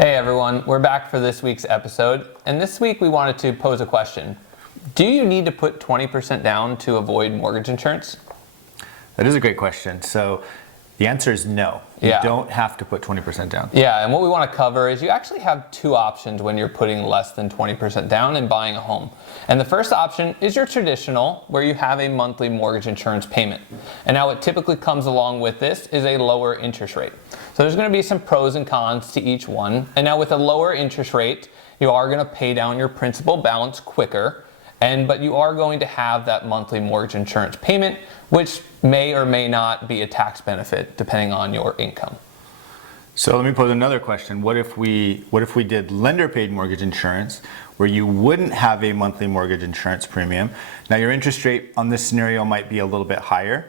Hey everyone, we're back for this week's episode, and this week we wanted to pose a question. Do you need to put 20% down to avoid mortgage insurance? That is a great question. So the answer is no. You don't have to put 20% down. Yeah, and what we want to cover is you actually have two options when you're putting less than 20% down and buying a home. And the first option is your traditional, where you have a monthly mortgage insurance payment. And now what typically comes along with this is a lower interest rate. So there's going to be some pros and cons to each one. And now with a lower interest rate, you are going to pay down your principal balance quicker. But you are going to have that monthly mortgage insurance payment, which may or may not be a tax benefit depending on your income. So let me pose another question. What if we did lender paid mortgage insurance where you wouldn't have a monthly mortgage insurance premium? Now your interest rate on this scenario might be a little bit higher,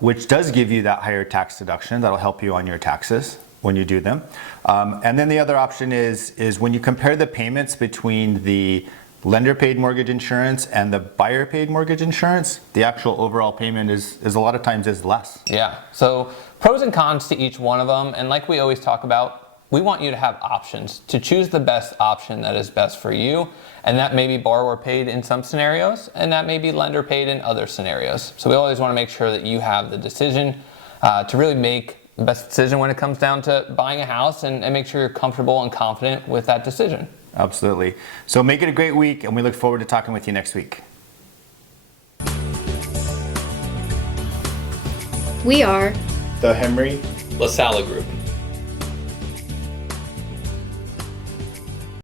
which does give you that higher tax deduction. That'll help you on your taxes when you do them. And then the other option is when you compare the payments between the lender paid mortgage insurance and the buyer paid mortgage insurance, the actual overall payment is a lot of times is less. Yeah, so pros and cons to each one of them. And like we always talk about, we want you to have options to choose the best option that is best for you. And that may be borrower paid in some scenarios, and that may be lender paid in other scenarios. So we always want to make sure that you have the decision to really make the best decision when it comes down to buying a house and make sure you're comfortable and confident with that decision. Absolutely. So make it a great week, and we look forward to talking with you next week. We are the Hemry-LaSalla Group.